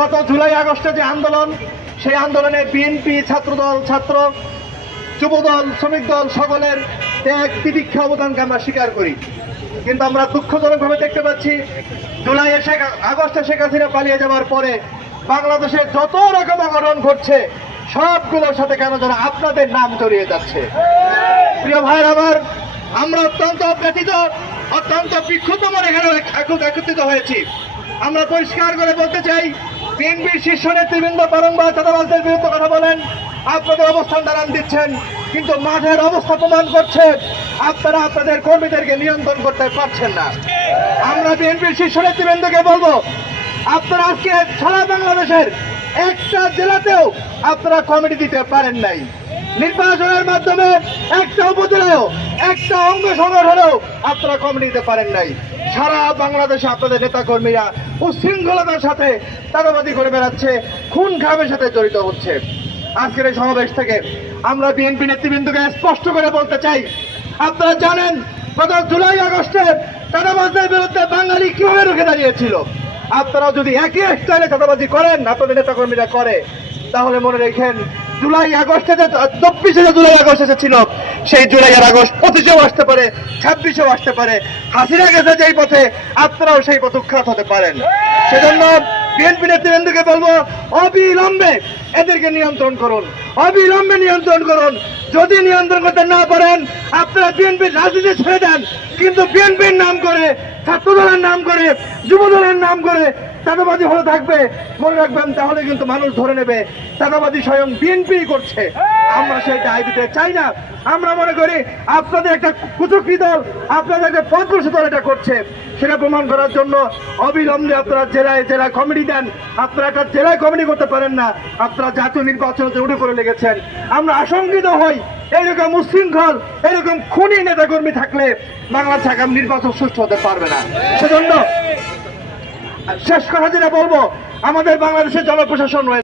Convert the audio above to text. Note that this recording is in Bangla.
গত জুলাই আগস্টে যে আন্দোলন, সেই আন্দোলনে বিএনপি, ছাত্রদল, ছাত্র যুবদল, শ্রমিক দল সকলের ত্যাগ তিতিক্ষা অবদানকে আমরা স্বীকার করি। কিন্তু আমরা দুঃখজনকভাবে দেখতে পাচ্ছি আগস্টে শেখ হাসিনা পালিয়ে যাওয়ার পরে বাংলাদেশে যত রকম অঘটন ঘটছে সবগুলোর সাথে কেন যেন আপনাদের নাম জড়িয়ে যাচ্ছে। প্রিয় ভাইয়ের আমার, আমরা অত্যন্ত ব্যথিত, অত্যন্ত বিক্ষুব্ধ মনে এখানে একত্রিত হয়েছি। আমরা পরিষ্কার করে বলতে চাই, বিএনপির শীর্ষ নেতৃবৃন্দ বারংবার চাঁদাবাজদের বিরুদ্ধে কথা বলেন, আপনাদের অবস্থান দাঁড়ান দিচ্ছেন, কিন্তু মাঠের অবস্থা প্রমাণ করছে আপনারা আপনাদের কর্মীদেরকে নিয়ন্ত্রণ করতে পারছেন না। আমরা বিএনপির শীর্ষ নেতৃবৃন্দকে বলবো, আপনারা আজকে সারা বাংলাদেশের একটা জেলাতেও আপনারা কমিটি দিতে পারেন নাই। নির্বাচনের মাধ্যমে একটা উপজেলায়ও, একটা অঙ্গ সংগঠনেও আপনারা কমিটি দিতে পারেন নাই। সারা বাংলাদেশে আপনাদের নেতা কর্মীরা উচ্ছৃঙ্খলতার সাথে চাঁদাবাজি করে বেড়াচ্ছে, খুন খারাপের সাথে জড়িত হচ্ছে। আজকের এই সমাবেশ থেকে আমরা বিএনপি নেতৃবৃন্দকে স্পষ্ট করে বলতে চাই, আপনারা জানেন গত জুলাই আগস্টে চাঁদাবাজদের বিরুদ্ধে বাঙালি কিভাবে রুখে দাঁড়িয়েছিল। আপনারা যদি একই স্টাইলে চাঁদাবাজি করেন, আপনাদের নেতা কর্মীরা করে, তাহলে মনে রেখেন জুলাই আগস্টে যে 24শে জুলাই আগস্ট এসেছিল, সেই জুলাই আর আগস্ট 25এও আসতে পারে, 26এও আসতে পারে। হাসিনা গেছে যেই পথে, আপনারাও সেই পথ উৎখাত হতে পারেন। সেজন্য বিএনপি নেতৃবৃন্দকে বলবো, অবিলম্বে এদেরকে নিয়ন্ত্রণ করুন, অবিলম্বে নিয়ন্ত্রণ করুন। যদি নিয়ন্ত্রণ করতে না পারেন, আপনারা বিএনপির রাজনীতি ছেড়ে দেন, কিন্তু বিএনপির নাম করে, ছাত্রদলের নাম করে, যুবদলের নাম করে চাঁদাবাজি হলে থাকবে, মনে রাখবেন, তাহলে কিন্তু মানুষ ধরে নেবে চাঁদাবাজি স্বয়ং বিএনপি করছে। আমরা সেটা দায় দিতে চাই না। আমরা মনে করি আপনাদের একটা কুচক্রী দল, আপনাদের একটা পথভ্রষ্ট দল এটা করছে, সেটা প্রমাণ করার জন্য অবিলম্বে আপনারা জেলায় জেলায় কমিটি দেন। আপনারা একটা জেলায় কমিটি করতে পারেন না, আপনারা জাতীয় নির্বাচনে উঠে পড়ে লেগেছেন। আমরা আশঙ্কিত হই, এইরকম উচ্ছৃঙ্খল, এরকম খুনি নেতাকর্মী থাকলে বাংলাদেশ আগামী নির্বাচন সুষ্ঠু হতে পারবে না। সেজন্য শেষ কথা যেটা বলবো, আমাদের বাংলাদেশের জনপ্রশাসন রয়েছে।